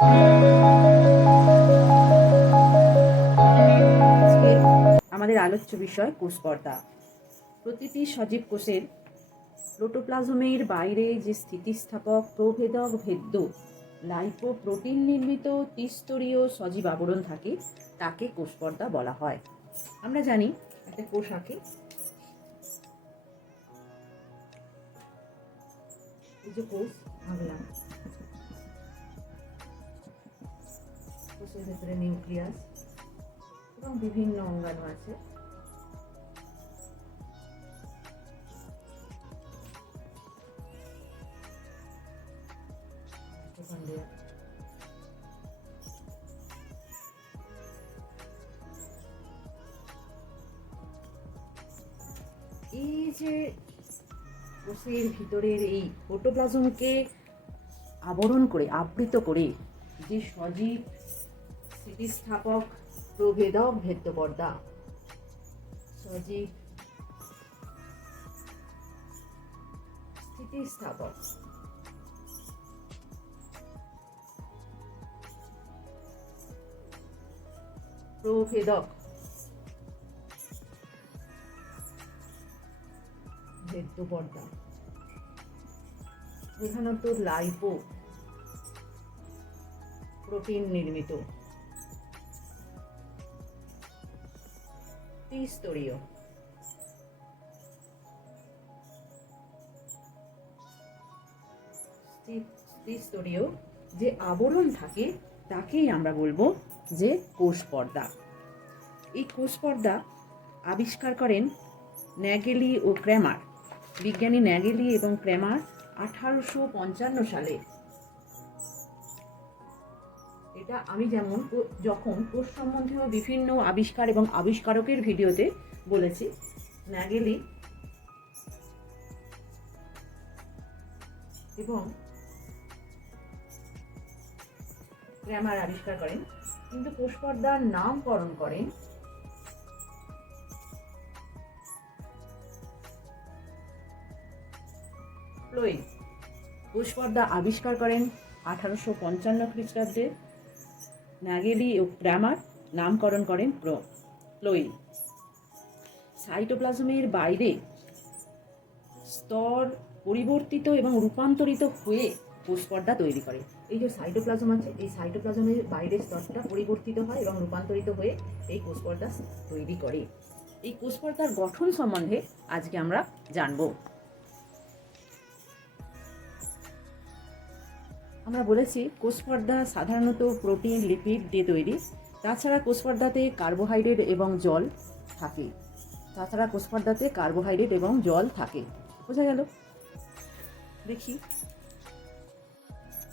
আজকে আমাদের আলোচ্য বিষয় কোষপর্দা। প্রতিটি সজীব কোষের প্রোটোপ্লাজমের বাইরে যে স্থিতিস্থাপক প্রভেদক ভেদ্য লাইপোপ্রোটিন নির্মিত ত্রিস্তরীয় সজীব আবরণ থাকে তাকে কোষপর্দা বলা হয়। আমরা জানি একটা কোষ আঁকে, এই যে কোষ আঁকলাম, কোষের ভেতরে নিউক্লিয়াস এবং বিভিন্ন অঙ্গাণু আছে। এই যে কোষের ভিতরের এই প্রোটোপ্লাজমকে আবরণ করে আবৃত করে যে সজীব স্থিতিস্থাপক প্রভেদক ভেদ্য পর্দা, সজীব স্থিতিস্থাপক প্রভেদক ভেদ্য পর্দা প্রধানত লাইপো প্রোটিন নির্মিত ত্রিস্তরীয় যে আবরণ থাকে তাকেই আমরা বলবো যে কোষ পর্দা। এই কোষ পর্দা আবিষ্কার করেন ন্যাগেলি ও ক্র্যামার। বিজ্ঞানী ন্যাগেলি এবং ক্র্যামার 1855 সালে। এটা আমি যখন কোষ সম্বন্ধীয় বিভিন্ন আবিষ্কার এবং আবিষ্কারকের ভিডিওতে বলেছি, ন্যাগেলি এবং ক্র্যামার আবিষ্কার করেন, কিন্তু কোষ পর্দার নামকরণ করেন প্লোইল। কোষ পর্দা আবিষ্কার করেন 1855 খ্রিস্টাব্দে ন্যাগেলি ও ক্র্যামার, নামকরণ করেন প্লোইল। সাইটোপ্লাজমের বাইরে স্তর পরিবর্তিত এবং রূপান্তরিত হয়ে কোষ পর্দা তৈরি করে। এই যে সাইটোপ্লাজম আছে, এই সাইটোপ্লাজমের বাইরের স্তরটা পরিবর্তিত হয় এবং রূপান্তরিত হয়ে এই কোষ পর্দা তৈরি করে। এই কোষ পর্দার গঠন সম্বন্ধে আজকে আমরা জানব। আমরা বলেছি কোষ পর্দা সাধারণত প্রোটিন, লিপিড দিয়ে তৈরি। তাছাড়া কোষ পর্দাতে কার্বোহাইড্রেট এবং জল থাকে। বোঝা গেল? দেখি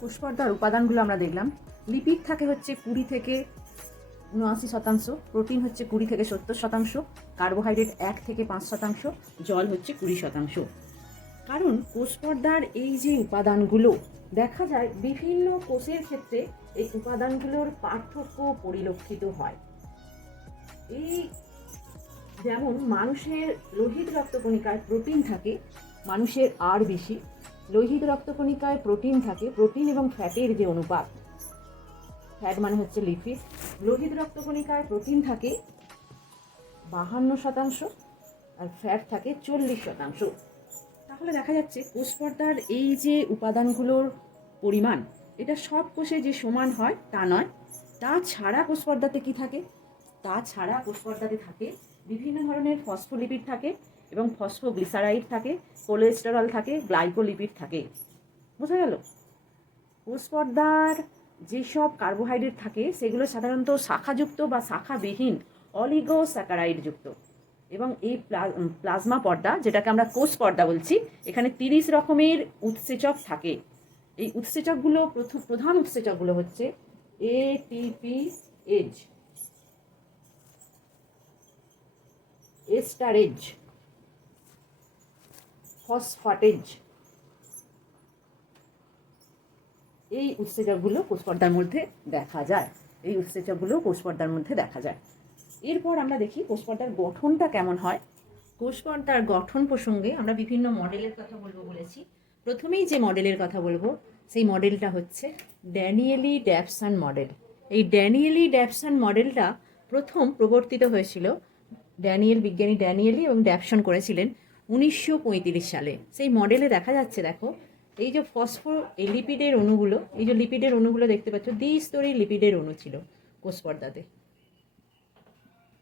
কোষ পর্দার উপাদানগুলো আমরা দেখলাম। লিপিড থাকে হচ্ছে 20 থেকে 79%, প্রোটিন হচ্ছে 20 থেকে 70%, কার্বোহাইড্রেট 1 থেকে 5%, জল হচ্ছে 20%। কারণ কোষ পর্দার এই যে উপাদানগুলো দেখা যায় বিভিন্ন কোষের ক্ষেত্রে এই উপাদানগুলোর পার্থক্য পরিলক্ষিত হয়। এই যেমন মানুষের লোহিত রক্তকণিকায় প্রোটিন থাকে, মানুষের আর বেশি। লোহিত রক্তকণিকায় প্রোটিন থাকে, প্রোটিন এবং ফ্যাটের যে অনুপাত, ফ্যাট মানে হচ্ছে লিপিড। লোহিত রক্তকণিকায় প্রোটিন থাকে 52% আর ফ্যাট থাকে 40%। তাহলে দেখা যাচ্ছে কোষ পর্দার এই যে উপাদানগুলোর পরিমাণ, এটা সব কোষে যে সমান হয় তা নয়। তাছাড়া কোষ পর্দাতে কি থাকে? তাছাড়া কোষ পর্দাতে থাকে বিভিন্ন ধরনের ফসফোলিপিড থাকে এবং ফসফোগ্লিসারাইড থাকে, কোলেস্টেরল থাকে, গ্লাইকোলিপিড থাকে। বোঝা গেল? কোষ পর্দার যেসব কার্বোহাইড্রেট থাকে সেগুলো সাধারণত শাখাযুক্ত বা শাখাবিহীন অলিগোস্যাকারাইড যুক্ত। এবং এই প্লাজমা পর্দা, যেটাকে আমরা কোষ পর্দা বলছি, এখানে 30 রকমের উৎসেচক থাকে। এই উৎসেচকগুলো প্রধান উৎসেচকগুলো হচ্ছে ATPase, এস্টারেজ, ফসফেটেজ। এই উৎসেচকগুলো কোষ পর্দার মধ্যে দেখা যায়। এরপর আমরা দেখি কোষ পর্দার গঠনটা কেমন হয়। কোষ পর্দার গঠন প্রসঙ্গে আমরা বিভিন্ন মডেলের কথা বলেছি। প্রথমেই যে মডেলের কথা বলবো সেই মডেলটা হচ্ছে ড্যানিয়েলি ড্যাপসন মডেল। এই ড্যানিয়েলি ড্যাপসন মডেলটা প্রথম প্রবর্তিত হয়েছিল বিজ্ঞানী ড্যানিয়েলি এবং ড্যাপসন করেছিলেন 1935 সালে। সেই মডেলে দেখা যাচ্ছে, দেখো এই যে এই লিপিডের অণুগুলো, এই যে লিপিডের অণুগুলো দেখতে পাচ্ছ, দ্বিস্তরী লিপিডের অণু ছিল কোষপর্দাতে।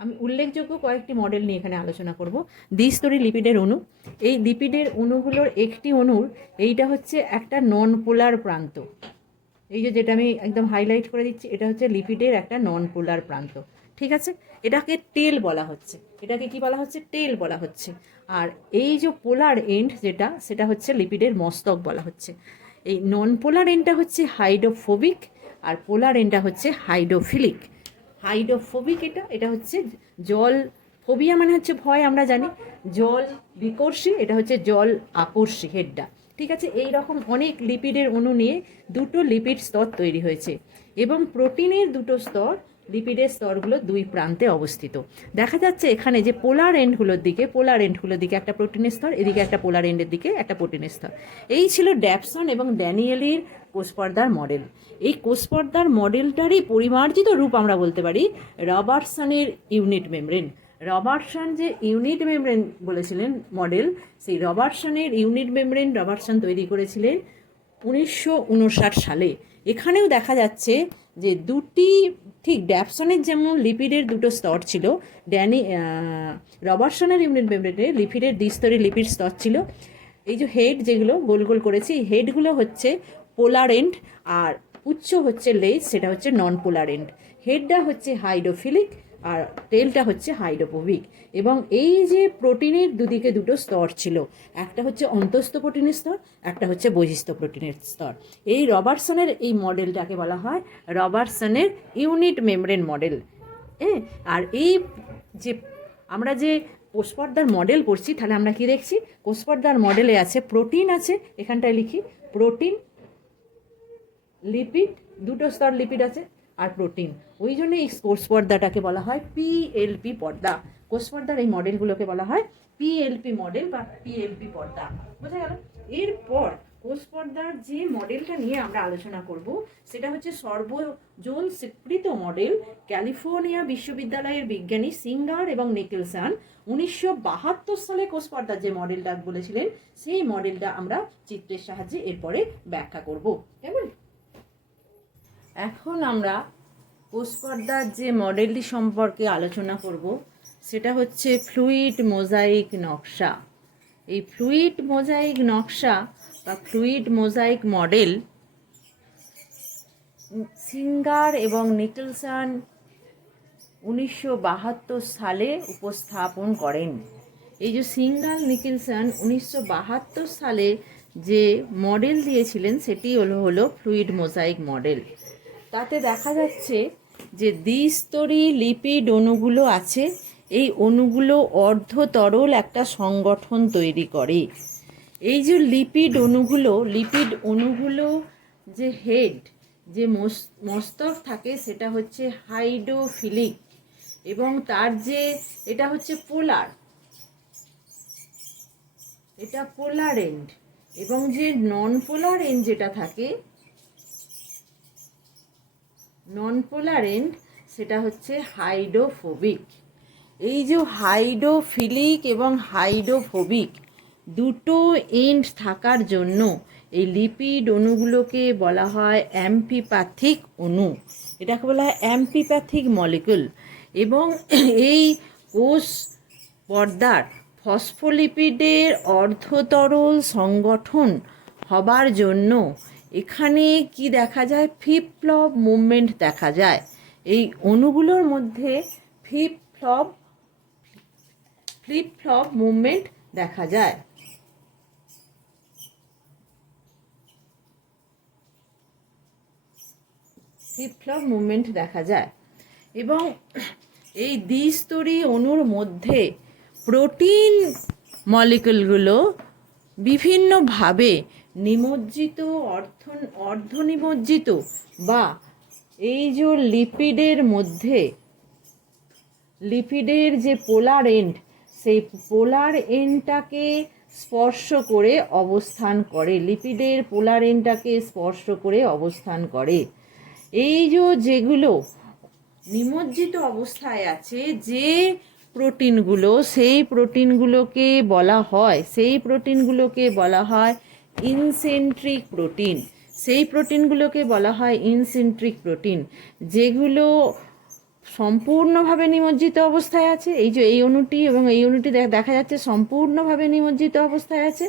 আমি উল্লেখযোগ্য কয়েকটি মডেল নিয়ে এখানে আলোচনা করব। দ্বিস্তরী লিপিডের অণু, এই লিপিডের অণুগুলোর একটি অণুর এইটা হচ্ছে একটা নন পোলার প্রান্ত। এই যে যেটা আমি একদম হাইলাইট করে দিচ্ছি, এটা হচ্ছে লিপিডের একটা নন পোলার প্রান্ত, ঠিক আছে? এটাকে টেল বলা হচ্ছে। এটাকে কি বলা হচ্ছে? টেল বলা হচ্ছে। আর এই যে পোলার এন্ড যেটা, সেটা হচ্ছে লিপিডের মস্তক বলা হচ্ছে। এই নন পোলার এন্ডটা হচ্ছে হাইড্রোফোবিক, আর পোলার এন্ডটা হচ্ছে হাইড্রোফিলিক। হাইড্রোফোবিক এটা হচ্ছে জল, ফোবিয়া মানে হচ্ছে ভয়, আমরা জানি। জল বিকর্ষী, এটা হচ্ছে জল আকর্ষী হেডটা, ঠিক আছে? এই রকম অনেক লিপিডের অণু নিয়ে দুটো লিপিড স্তর তৈরি হয়েছে, এবং প্রোটিনের দুটো স্তর, লিপিডের স্তরগুলো দুই প্রান্তে অবস্থিত। দেখা যাচ্ছে এখানে যে পোলার এন্ডগুলোর দিকে একটা প্রোটিনের স্তর, এদিকে একটা পোলার এন্ডের দিকে একটা প্রোটিনের স্তর। এই ছিল ড্যাপসন এবং ড্যানিয়েলির কোষপর্দার মডেল। এই কোষপর্দার মডেলটারই পরিমার্জিত রূপ আমরা বলতে পারি রবার্টসনের ইউনিট মেমব্রেন। রবার্টসন যে ইউনিট মেমব্রেন বলেছিলেন মডেল, সেই রবার্টসনের ইউনিট মেমব্রেন রবার্টসন তৈরি করেছিলেন 1959 সালে। এখানেও দেখা যাচ্ছে যে দুটি, ঠিক ড্যাপসনের যেমন লিপিডের দুটো স্তর ছিল, রবার্টসনের ইউনিট মেমব্রেনে লিপিডের দ্বিস্তরী লিপিড স্তর ছিল। এই যে হেড যেগুলো গোল গোল করেছি, হেডগুলো হচ্ছে পোলার এন্ড, আর উচ্চ হচ্ছে লেজ, সেটা হচ্ছে নন পোলার এন্ড। হেডটা হচ্ছে হাইড্রোফিলিক আর টেলটা হচ্ছে হাইড্রোফোবিক। এবং এই যে প্রোটিনের দুদিকে দুটো স্তর ছিল, একটা হচ্ছে অন্তঃস্থ প্রোটিনের স্তর, একটা হচ্ছে বহিস্থ প্রোটিনের স্তর। এই রবার্টসনের এই মডেলটাকে বলা হয় রবার্টসনের ইউনিট মেমব্রেন মডেল। আর এই যে আমরা যে কোষপর্দার মডেল পড়ছি, তাহলে আমরা কি দেখছি? কোষপর্দার মডেলে আছে প্রোটিন, আছে এখানটায় লিখি প্রোটিন, লিপিড, দুটো স্তর লিপিড আছে, আর প্রোটিন। ওই জন্য এই কোষপর্দাটাকে বলা হয় পিএলপি পর্দা। কোষপর্দার এই মডেলগুলোকে বলা হয় পিএলপি মডেল বা পিএলপি পর্দা। বোঝা গেল? এরপর কোষপর্দার যে মডেলটা নিয়ে আমরা আলোচনা করব, সেটা হচ্ছে সর্বজন স্বীকৃত মডেল, ক্যালিফোর্নিয়া বিশ্ববিদ্যালয়ের বিজ্ঞানী সিঙ্গার এবং নিকেলসন 1972 সালে কোষপর্দার যে মডেলটা বলেছিলেন, সেই মডেলটা আমরা চিত্রের সাহায্যে এরপরে ব্যাখ্যা করব। কেমন? এখন আমরা কোষপর্দার যে মডেলটি সম্পর্কে আলোচনা করব, সেটা হচ্ছে ফ্লুইড মোজাইক নকশা। এই ফ্লুইড মোজাইক নকশা বা ফ্লুইড মোজাইক মডেল সিঙ্গার এবং নিকেলসন 1972 সালে উপস্থাপন করেন। এই যে সিঙ্গার নিকেলসন 1972 সালে যে মডেল দিয়েছিলেন, সেটি হলো ফ্লুইড মোজাইক মডেল। তাতে দেখা যাচ্ছে যে দ্বিস্তরী লিপিড অণুগুলো আছে, এই অণুগুলো অর্ধতরল একটা সংগঠন তৈরি করে। এই যে লিপিড অণুগুলো যে হেড, যে মস্তক থাকে, সেটা হচ্ছে হাইড্রোফিলিক, এবং তার যে এটা হচ্ছে পোলার, এটা পোলার এন্ড, এবং যে নন পোলার এন্ড যেটা থাকে, নন পোলার এন্ড, সেটা হচ্ছে হাইড্রোফোবিক। এই যে হাইড্রোফিলিক এবং হাইড্রোফোবিক দুটো এন্ড থাকার জন্য এই লিপিড অণুগুলোকে বলা হয় অ্যাম্পিপ্যাথিক অণু। এটাকে বলা হয় অ্যাম্পিপ্যাথিক মলিকুল। এবং এই কোষ পর্দার ফসফোলিপিডের অর্ধতরল সংগঠন হবার জন্য এখানে কি দেখা যায়? ফ্লিপ ফ্লপ মুভমেন্ট দেখা যায়। এই অণুগুলোর মধ্যে ফ্লিপ ফ্লপ মুভমেন্ট দেখা যায়। ফ্লিপ ফ্লপ মুভমেন্ট দেখা যায়। এবং এই দ্বিস্তরী অণুর মধ্যে প্রোটিন মলিকুলগুলো বিভিন্নভাবে নিমজ্জিত, অর্ধনিমজ্জিত, বা এই যে লিপিডের যে পোলার এন্ড, সেই পোলার এন্ডটাকে স্পর্শ করে অবস্থান করে, লিপিডের পোলার এন্ডটাকে স্পর্শ করে অবস্থান করে। এই যেগুলো নিমজ্জিত অবস্থায় আছে যে প্রোটিনগুলো, সেই প্রোটিনগুলোকে বলা হয় ইনসেন্ট্রিক প্রোটিন। সেই প্রোটিনগুলোকে বলা হয় ইনসেন্ট্রিক প্রোটিন, যেগুলো সম্পূর্ণভাবে নিমজ্জিত অবস্থায় আছে। এই অণুটি এবং এই অণুটি দেখা যাচ্ছে সম্পূর্ণভাবে নিমজ্জিত অবস্থায় আছে।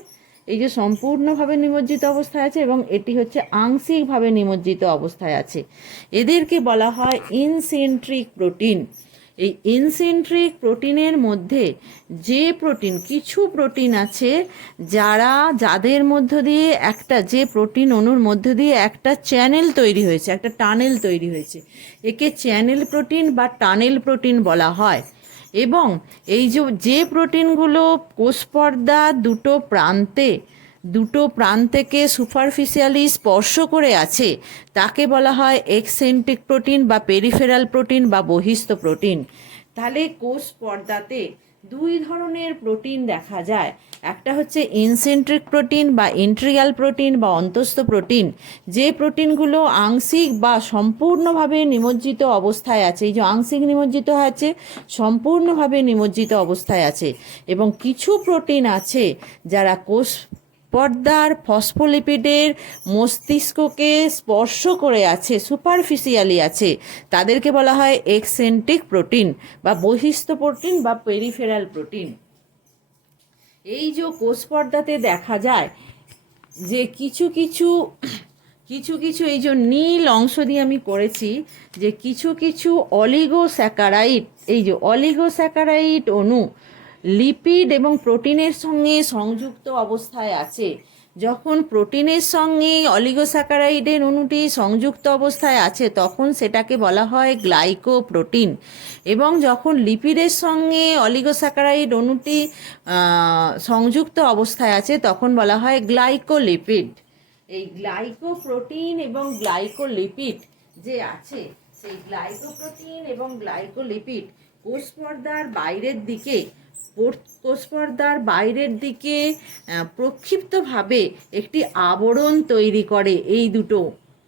সম্পূর্ণভাবে নিমজ্জিত অবস্থায় আছে এবং এটি হচ্ছে আংশিকভাবে নিমজ্জিত অবস্থায় আছে। এদেরকে বলা হয় ইনসেন্ট্রিক প্রোটিন। এই ইনসেন্ট্রিক প্রোটিনের মধ্যে কিছু প্রোটিন আছে যাদের মধ্য দিয়ে যে প্রোটিন অণুর মধ্য দিয়ে একটা চ্যানেল তৈরি হয়েছে, একটা টানেল তৈরি হয়েছে, একে চ্যানেল প্রোটিন বা টানেল প্রোটিন বলা হয়। এবং এই যে প্রোটিনগুলো কোষপর্দা দুটো প্রান্তেকে সুপারফিশিয়ালি স্পর্শ করে আছে, তাকে বলা হয় এক্সেন্ট্রিক প্রোটিন বা পেরিফেরাল প্রোটিন বা বহিস্থ প্রোটিন। তাহলে কোষ পর্দাতে দুই ধরনের প্রোটিন দেখা যায়। একটা হচ্ছে ইনসেন্ট্রিক প্রোটিন বা ইন্ট্রিগাল প্রোটিন বা অন্তস্থ প্রোটিন, যে প্রোটিনগুলো আংশিক বা সম্পূর্ণভাবে নিমজ্জিত অবস্থায় আছে। আংশিক নিমজ্জিত আছে, সম্পূর্ণভাবে নিমজ্জিত অবস্থায় আছে। এবং কিছু প্রোটিন আছে যারা কোষ পর্দার ফসফোলিপিডের মস্তিষ্ককে স্পর্শ করে আছে, সুপারফিশিয়ালি আছে, তাদেরকে বলা হয় এক্সেন্ট্রিক প্রোটিন বা বহিস্থ প্রোটিন বা পেরিফেরাল প্রোটিন। এই কোষ পর্দাতে দেখা যায় যে কিছু কিছু এই নীল অংশ দিয়ে আমি করেছি, যে কিছু অলিগোস্যাকারাইড, অলিগোস্যাকারাইড অণু লিপিড এবং প্রোটিনের সঙ্গে সংযুক্ত অবস্থায় আছে। যখন প্রোটিনের সঙ্গে অলিগোস্যাকারাইডের অণুটি সংযুক্ত অবস্থায় আছে তখন সেটাকে বলা হয় গ্লাইকোপ্রোটিন। এবং যখন লিপিডের সঙ্গে অলিগোস্যাকারাইড অণুটি সংযুক্ত অবস্থায় আছে তখন বলা হয় গ্লাইকোলিপিড। এই গ্লাইকোপ্রোটিন এবং গ্লাইকোলিপিড যে আছে, সেই গ্লাইকোপ্রোটিন এবং গ্লাইকোলিপিড কোষপর্দার বাইরের দিকে প্রক্ষিপ্তভাবে একটি আবরণ তৈরি করে। এই দুটো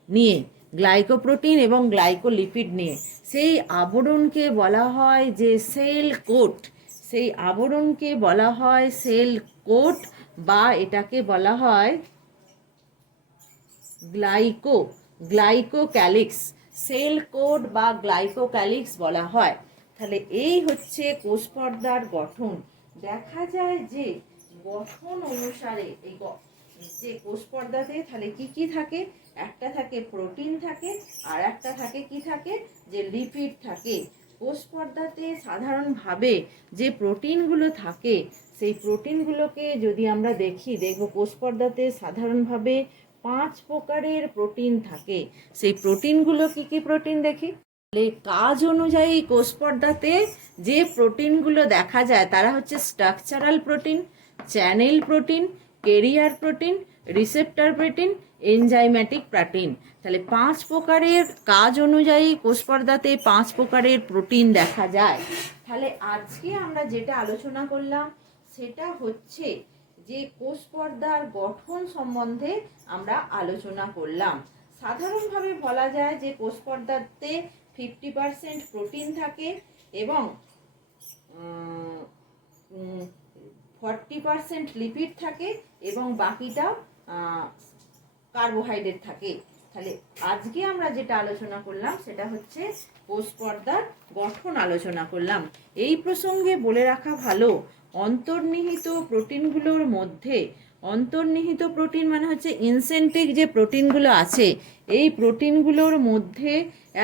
নিয়ে, গ্লাইকোপ্রোটিন এবং গ্লাইকোলিপিড নিয়ে, সেই আবরণকে বলা হয় যে সেল কোট। সেই আবরণকে বলা হয় সেল কোট বা এটাকে বলা হয় গ্লাইকোক্যালিক্স। সেল কোড বা গ্লাইকোক্যালিক্স বলা হয়। তাহলে এই হচ্ছে কোষপর্দার গঠন। দেখা যায় যে গঠন অনুসারে যে কোষপর্দাতে তাহলে কি থাকে, একটা থাকে প্রোটিন থাকে, আর একটা থাকে যে লিপিড থাকে। কোষপর্দাতে সাধারণভাবে যে প্রোটিনগুলো থাকে, সেই প্রোটিনগুলোকে যদি আমরা দেখব কোষপর্দাতে সাধারণভাবে 5 প্রকারের প্রোটিন থাকে। সেই প্রোটিনগুলো কি প্রোটিন দেখি। কাজ অনুযায়ী কোষপর্দাতে যে প্রোটিনগুলো দেখা যায় তারা হচ্ছে structural protein, channel protein, carrier protein, receptor protein, enzymatic protein. তাহলে 5 প্রকারের কাজ অনুযায়ী কোষপর্দাতে 5 প্রকারের প্রোটিন দেখা যায়। তাহলে আজকে আমরা যেটা আলোচনা করলাম সেটা হচ্ছে যে কোষপর্দার গঠন সম্বন্ধে আমরা আলোচনা করলাম। সাধারণভাবে বলা যায় যে কোষপর্দাতে 50% প্রোটিন থাকে এবং 40% লিপিড থাকে এবং বাকিটা কার্বোহাইড্রেট থাকে। তাহলে আজকে আমরা যেটা আলোচনা করলাম সেটা হচ্ছে কোষপর্দার গঠন আলোচনা করলাম। এই প্রসঙ্গে বলে রাখা ভালো, অন্তর্নিহিত প্রোটিনগুলোর মধ্যে, অন্তর্নিহিত প্রোটিন মানে হচ্ছে ইনসেন্ট্রিক যে প্রোটিনগুলো আছে, এই প্রোটিনগুলোর মধ্যে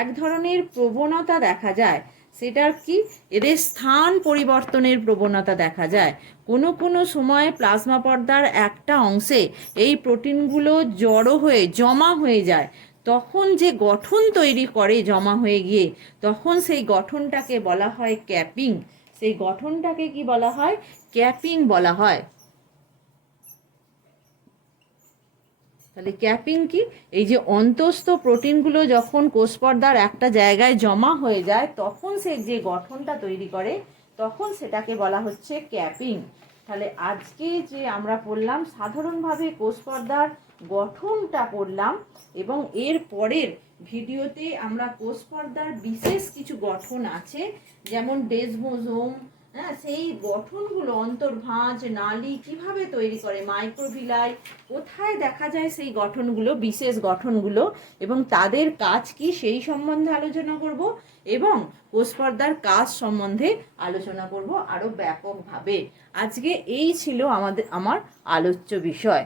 এক ধরনের প্রবণতা দেখা যায়। সেটার কি, এদের স্থান পরিবর্তনের প্রবণতা দেখা যায়। কোনো সময় প্লাজমা পর্দার একটা অংশে এই প্রোটিনগুলো জমা হয়ে যায়, তখন যে গঠন তৈরি করে জমা হয়ে গিয়ে, তখন সেই গঠনটাকে বলা হয় ক্যাপিং। সেই গঠনটাকে কি বলা হয়, ক্যাপিং বলা হয়। তাহলে ক্যাপিং কি, এই যে অন্তস্থ প্রোটিনগুলো যখন কোষপর্দার একটা জায়গায় জমা হয়ে যায় তখন সে যে গঠনটা তৈরি করে তখন সেটাকে বলা হচ্ছে ক্যাপিং। তাহলে আজকে যে আমরা পড়লাম সাধারণভাবে কোষ পর্দার গঠনটা পড়লাম, এবং এর পরের ভিডিওতে আমরা কোষ পর্দার বিশেষ কিছু গঠন আছে, যেমন ডেসমোজোম, হ্যাঁ, সেই গঠনগুলো অন্তর্ভাঁজ, নালী কিভাবে তৈরি করে, মাইক্রোভিলাই কোথায় দেখা যায় সেই গঠনগুলো, বিশেষ গঠনগুলো, এবং তাদের কাজ কি সেই সম্বন্ধে আলোচনা করব, এবং কোষ পর্দার কাজ সম্বন্ধে আলোচনা করব আরো ব্যাপকভাবে। আজকে এই ছিল আমার আলোচ্য বিষয়।